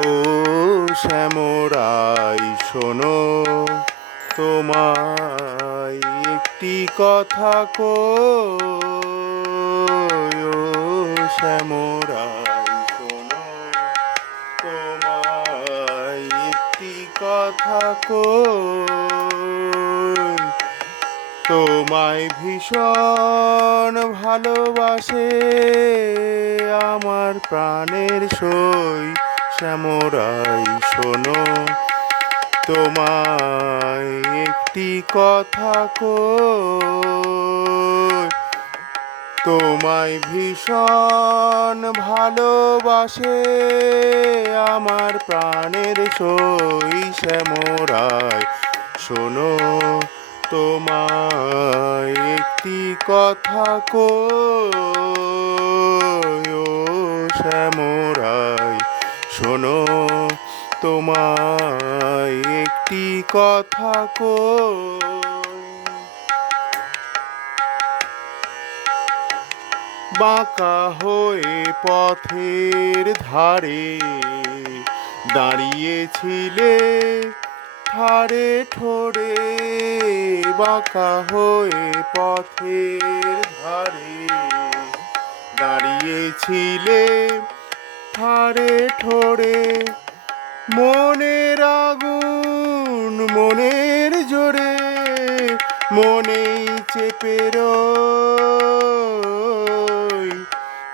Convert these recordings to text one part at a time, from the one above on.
ও শ্যামরাই, শোনো তোমায় একটি কথা ও শ্যামরাই, শোনো তোমায় একটি কথা কো তোমায় ভীষণ ভালোবাসে আমার প্রাণের সই। শ্যামরাই শোনো, তোমায় একটি কথা কো তোমায় ভীষণ ভালোবাসে আমার প্রাণের সই শ্যামরায় শোনো, তোমায় একটি কথা কো ও শ্যামরায় শোনো, তোমায় একটি কথা কই। বাঁকা হয়ে পথের ধারে দাঁড়িয়েছিলে ঠারে ঠোরে বাঁকা হয়ে পথের ধারে দাঁড়িয়েছিলে। ঠারে ঠোরে মনের আগুন, মনের জোরে, মনেই চেপে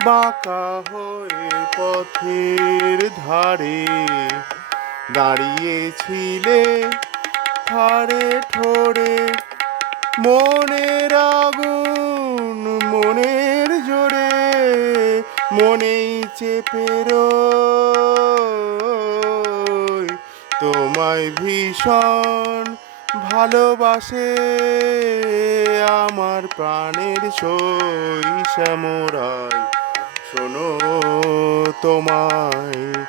বাঁকা হয়ে পথের ধারে দাঁড়িয়েছিলে ঠারে ঠোরে মনের আগুন, মনের মনেই চেপে তোমায় ভীষণ ভালোবাসে আমার প্রাণের সই শ্যামরাই শোনো তোমায়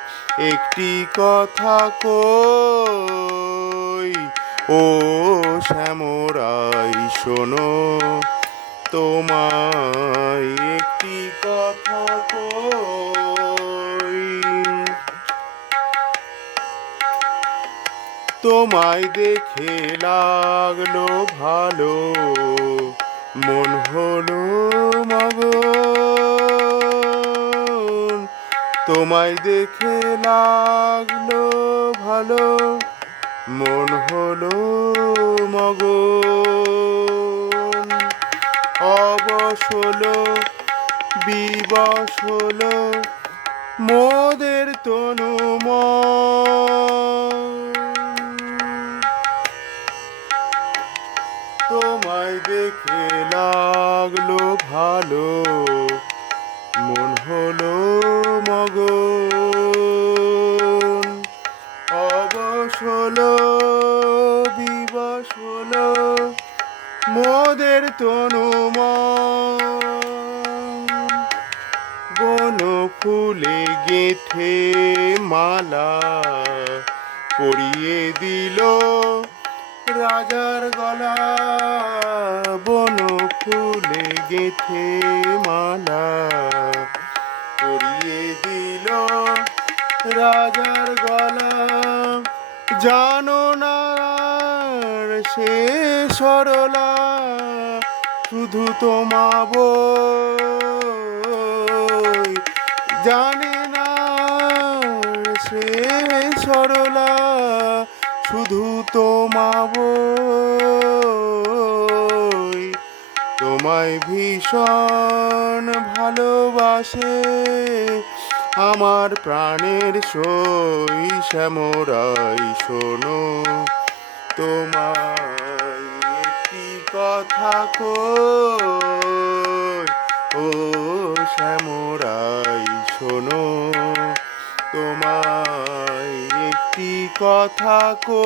একটি কথা কই, ও শ্যামরাই শোনো তোমায় কথা তোমায় দেখে লাগল ভালো মন হলো মগন তোমায় দেখে লাগল ভালো মন হলো বিবশ হলো মোদের তনু তোমায় দেখে লাগল ভালো, মন হলো মগ অবশ হলো বিবশ হলো মোদের তনু ফুলে গেথে মালা পরিয়ে দিল রাজার গলা। বন ফুলে গেথে মালা পরিয়ে দিল রাজার গলা। জানো না সে সরলা, শুধু তোমাবো জানে না, সে সরলা, শুধু তোমাবো তোমায় ভীষণ ভালোবাসে, আমার প্রাণের সই শ্যামরাই, শোনো। তোমায় একটি কথা কই তোমায় একটি কথা কই,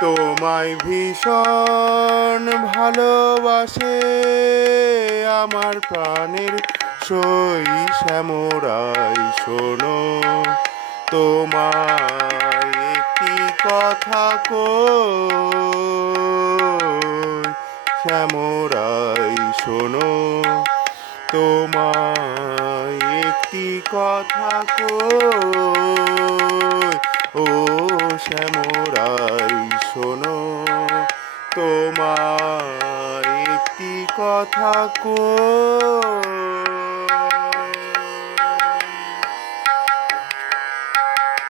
তোমায় ভীষণ ভালোবাসে আমার প্রাণের সই শ্যামরাই, শোনো। তোমায় একটি কথা কই, শ্যামরাই, শোনো। তোমায় কথা কো ও শ্যামরাই শোনো তোমার একটি কথা কই।